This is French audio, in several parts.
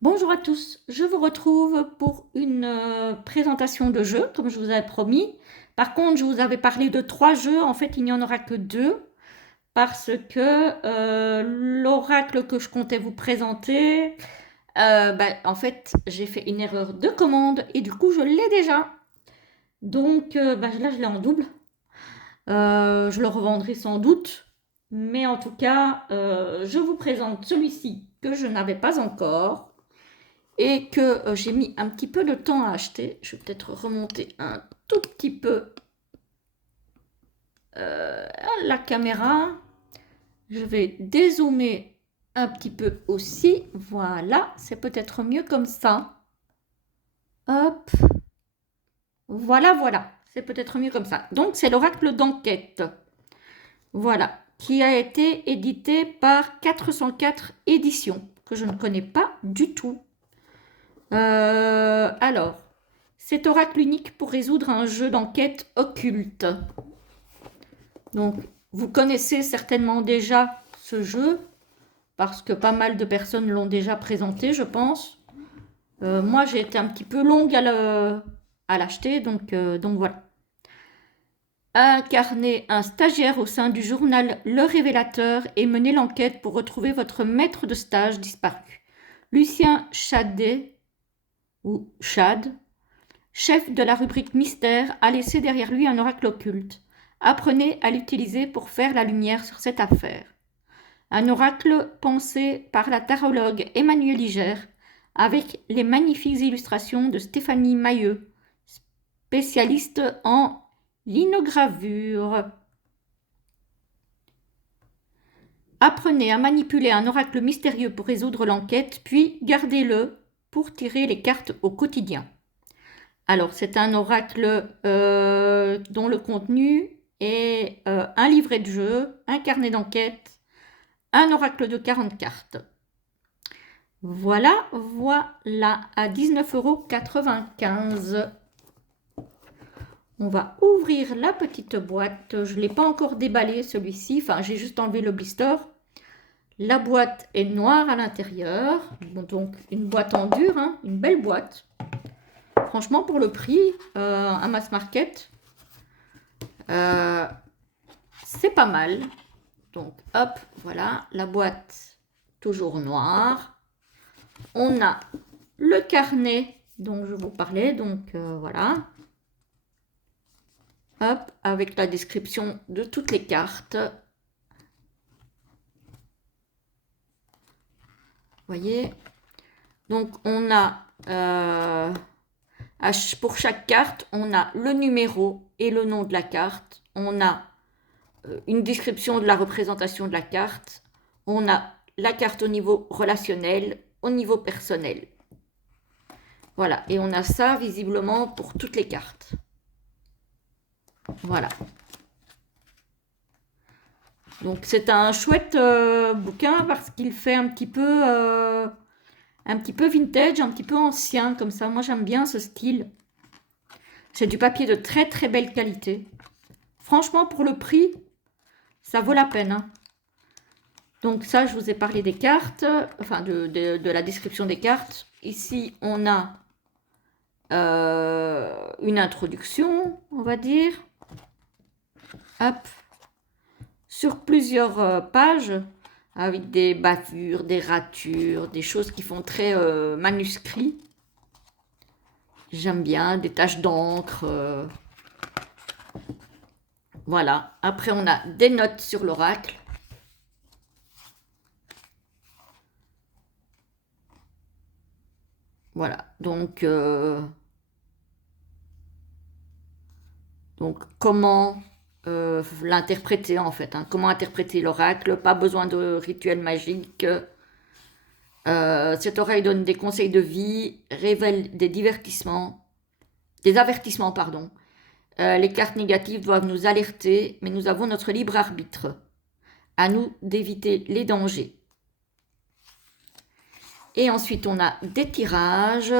Bonjour à tous, je vous retrouve pour une présentation de jeu, comme je vous avais promis. Par contre, je vous avais parlé de 3 jeux, en fait il n'y en aura que 2, parce que l'oracle que je comptais vous présenter, en fait j'ai fait une erreur de commande et du coup je l'ai déjà. Donc là je l'ai en double. Je le revendrai sans doute, mais en tout cas je vous présente celui-ci que je n'avais pas encore et que j'ai mis un petit peu de temps à acheter. Je vais peut-être remonter un tout petit peu la caméra. Je vais dézoomer un petit peu aussi. Voilà, c'est peut-être mieux comme ça. Hop, voilà, voilà. C'est peut-être mieux comme ça. Donc, c'est l'oracle d'enquête. Voilà, qui a été édité par 404 éditions, que je ne connais pas du tout. Alors, cet oracle unique pour résoudre un jeu d'enquête occulte. Donc, vous connaissez certainement déjà ce jeu, parce que pas mal de personnes l'ont déjà présenté, je pense. Moi, j'ai été un petit peu longue à l'acheter, donc voilà. Incarnez un stagiaire au sein du journal Le Révélateur et menez l'enquête pour retrouver votre maître de stage disparu. Lucien Chadet, ou Chad, chef de la rubrique Mystère, a laissé derrière lui un oracle occulte. Apprenez à l'utiliser pour faire la lumière sur cette affaire. Un oracle pensé par la tarologue Emmanuelle Iger, avec les magnifiques illustrations de Stéphanie Mailleux, spécialiste en linogravure. Apprenez à manipuler un oracle mystérieux pour résoudre l'enquête, puis gardez-le pour tirer les cartes au quotidien. Alors, c'est un oracle dont le contenu est un livret de jeu, un carnet d'enquête, un oracle de 40 cartes. Voilà, voilà, à 19,95 €. On va ouvrir la petite boîte. Je ne l'ai pas encore déballé celui-ci, enfin j'ai juste enlevé le blister. La boîte est noire à l'intérieur, donc une boîte en dur, hein, une belle boîte. Franchement, pour le prix, un mass market, c'est pas mal. Donc, hop, voilà, la boîte toujours noire. On a le carnet dont je vous parlais, donc voilà. Hop, avec la description de toutes les cartes. Voyez. Donc, on a pour chaque carte, on a le numéro et le nom de la carte. On a une description de la représentation de la carte. On a la carte au niveau relationnel, au niveau personnel. Voilà, et on a ça visiblement pour toutes les cartes. Voilà. Donc c'est un chouette bouquin parce qu'il fait un petit peu vintage, un petit peu ancien comme ça. Moi j'aime bien ce style. C'est du papier de très très belle qualité. Franchement pour le prix, ça vaut la peine, hein. Donc ça, je vous ai parlé des cartes, enfin de la description des cartes. Ici, on a une introduction, on va dire. Hop. Sur plusieurs pages, avec des bavures, des ratures, des choses qui font très manuscrit. J'aime bien, des taches d'encre. Voilà. Après, on a des notes sur l'oracle. Voilà, donc comment l'interpréter en fait, hein, comment interpréter l'oracle, pas besoin de rituel magique. Cette oreille donne des conseils de vie, révèle des avertissements, pardon. Les cartes négatives doivent nous alerter, mais nous avons notre libre arbitre. À nous d'éviter les dangers. Et ensuite, on a des tirages.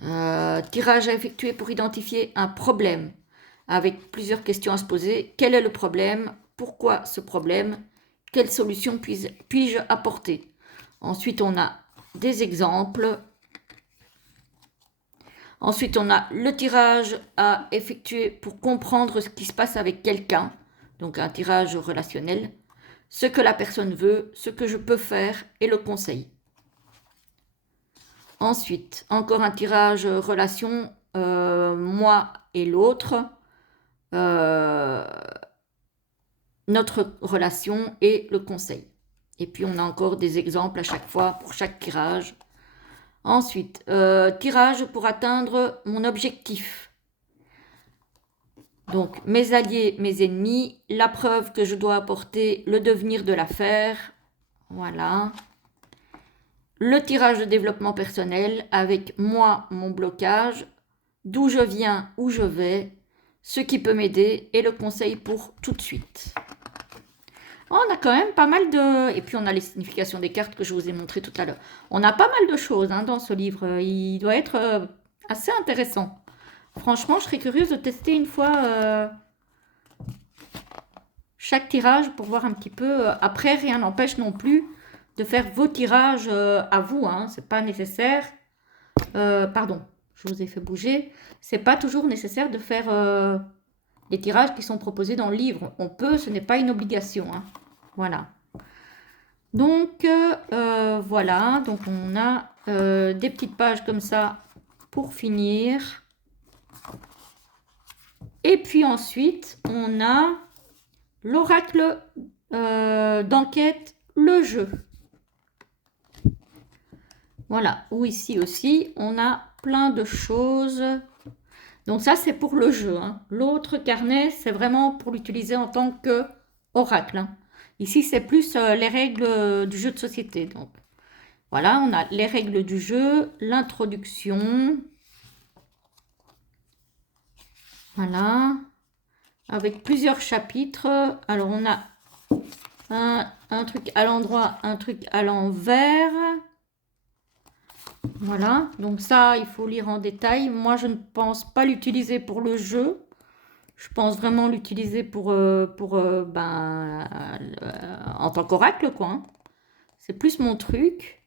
Tirage à effectuer pour identifier un problème, avec plusieurs questions à se poser. Quel est le problème? Pourquoi ce problème? Quelle solution puis-je apporter? Ensuite, on a des exemples. Ensuite, on a le tirage à effectuer pour comprendre ce qui se passe avec quelqu'un. Donc, un tirage relationnel. Ce que la personne veut, ce que je peux faire et le conseil. Ensuite, encore un tirage relation, moi et l'autre. Notre relation et le conseil. Et puis, on a encore des exemples à chaque fois pour chaque tirage. Ensuite, tirage pour atteindre mon objectif. Donc, mes alliés, mes ennemis, la preuve que je dois apporter, le devenir de l'affaire. Voilà. Le tirage de développement personnel avec moi, mon blocage, d'où je viens, où je vais, ce qui peut m'aider et le conseil pour tout de suite. On a quand même pas mal de... Et puis on a les significations des cartes que je vous ai montrées tout à l'heure. On a pas mal de choses dans ce livre. Il doit être assez intéressant. Franchement, je serais curieuse de tester une fois chaque tirage pour voir un petit peu. Après, rien n'empêche non plus de faire vos tirages à vous. C'est pas nécessaire. Pardon, je vous ai fait bouger. C'est pas toujours nécessaire de faire les tirages qui sont proposés dans le livre. On peut, ce n'est pas une obligation. Voilà. Donc, voilà. Donc, on a des petites pages comme ça pour finir. Et puis ensuite, on a l'oracle d'enquête, le jeu. Voilà. Ou ici aussi, on a plein de choses. Donc ça, c'est pour le jeu. L'autre carnet, c'est vraiment pour l'utiliser en tant qu'oracle. Ici, c'est plus les règles du jeu de société. Donc, voilà, on a les règles du jeu, l'introduction. Voilà. Avec plusieurs chapitres. Alors, on a un truc à l'endroit, un truc à l'envers. Voilà. Donc ça, il faut lire en détail. Moi, je ne pense pas l'utiliser pour le jeu. Je pense vraiment l'utiliser en tant qu'oracle, quoi. C'est plus mon truc.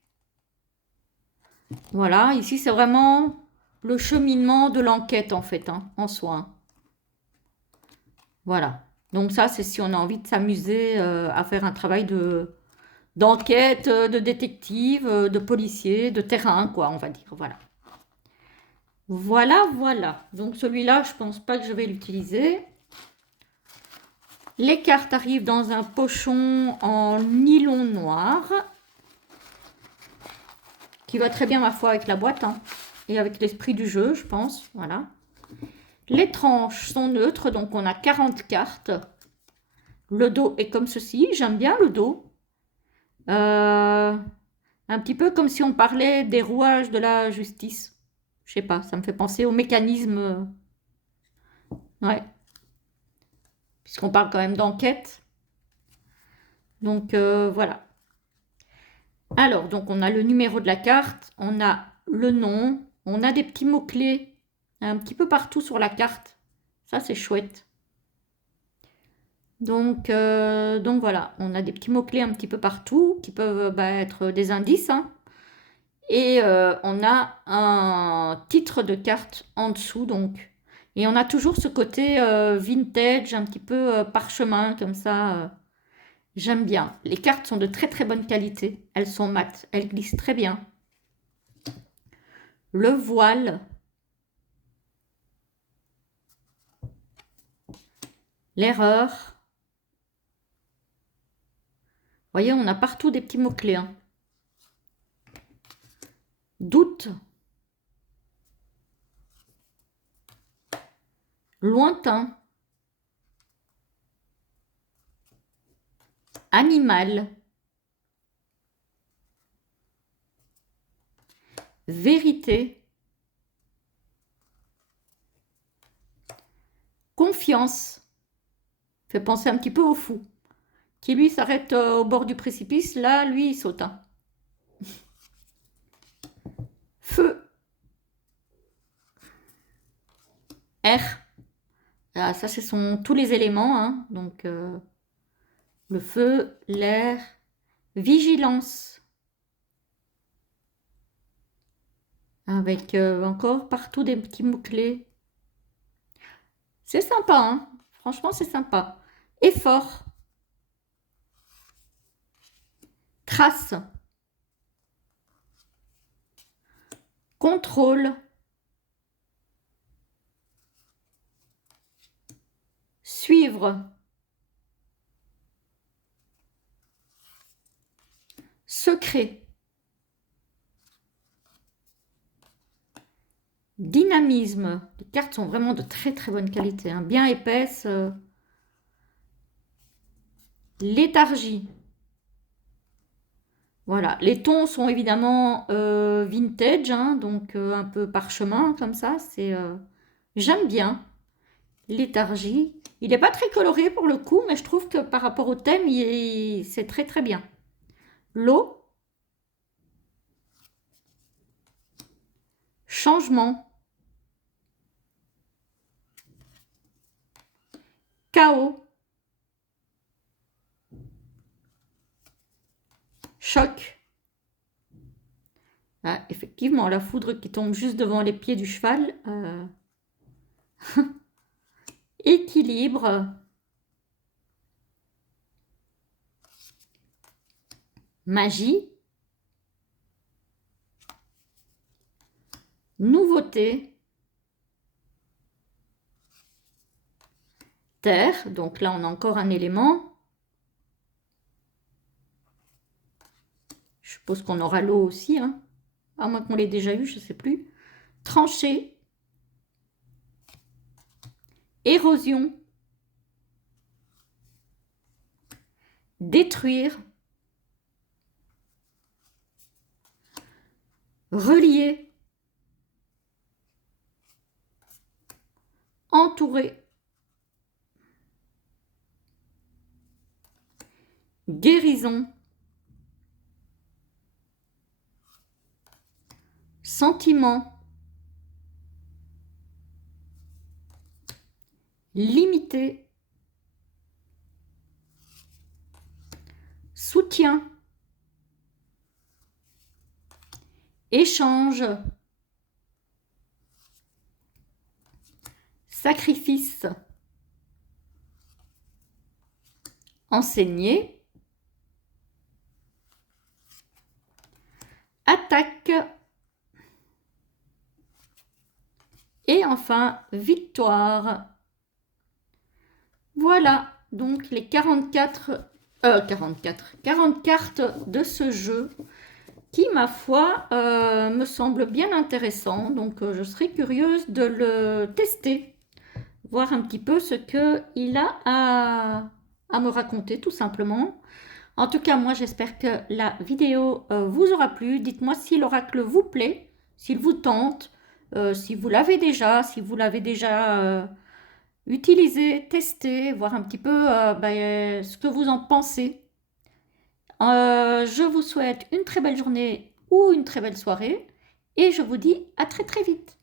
Voilà, ici, c'est vraiment le cheminement de l'enquête, en fait, en soi. Voilà. Donc ça, c'est si on a envie de s'amuser à faire un travail d'enquête, de détective, de policier, de terrain, quoi, on va dire. Voilà. Voilà, voilà. Donc celui-là, je pense pas que je vais l'utiliser. Les cartes arrivent dans un pochon en nylon noir. Qui va très bien, ma foi, avec la boîte. Et avec l'esprit du jeu, je pense. Voilà. Les tranches sont neutres, donc on a 40 cartes. Le dos est comme ceci. J'aime bien le dos. Un petit peu comme si on parlait des rouages de la justice. Je sais pas, ça me fait penser au mécanisme. Ouais. Puisqu'on parle quand même d'enquête. Donc, voilà. Alors, donc on a le numéro de la carte, on a le nom, on a des petits mots-clés un petit peu partout sur la carte. Ça, c'est chouette. Donc voilà, on a des petits mots-clés un petit peu partout qui peuvent être des indices. Et on a un titre de carte en dessous, donc. Et on a toujours ce côté vintage, un petit peu parchemin, comme ça. J'aime bien. Les cartes sont de très très bonne qualité. Elles sont mates, elles glissent très bien. Le voile. L'erreur. Vous voyez, on a partout des petits mots-clés. Doute. Lointain. Animal. Vérité. Confiance. Fait penser un petit peu au fou. Qui lui s'arrête au bord du précipice. Là, lui, il saute. Feu. R. Ah, ça, ce sont tous les éléments. Donc, le feu, l'air. Vigilance. avec encore partout des petits mots-clés. C'est sympa, hein? Franchement, c'est sympa. Effort, trace, contrôle, suivre, secret, dynamisme. Les cartes sont vraiment de très très bonne qualité, hein, bien épaisses. Léthargie. Voilà, les tons sont évidemment vintage, hein, donc un peu parchemin comme ça. J'aime bien. Léthargie. Il n'est pas très coloré pour le coup, mais je trouve que par rapport au thème, c'est très très bien. L'eau, changement, chaos, choc. Ah, effectivement, la foudre qui tombe juste devant les pieds du cheval. Équilibre, magie, nouveauté, terre. Donc là, on a encore un élément. Je suppose qu'on aura l'eau aussi, hein. À moins qu'on l'ait déjà eu, je ne sais plus. Trancher, érosion, détruire, relier, entourer, guérison, sentiment, limiter, soutien, échange, sacrifice, enseigner, attaque et enfin victoire. Voilà donc les 40 cartes de ce jeu qui, ma foi, me semble bien intéressant. Donc je serais curieuse de le tester, voir un petit peu ce qu'il a à me raconter tout simplement. En tout cas, moi j'espère que la vidéo vous aura plu. Dites-moi si l'oracle vous plaît, s'il vous tente, si vous l'avez déjà, si vous l'avez déjà utilisé, testé, voir un petit peu ce que vous en pensez. Je vous souhaite une très belle journée ou une très belle soirée et je vous dis à très très vite.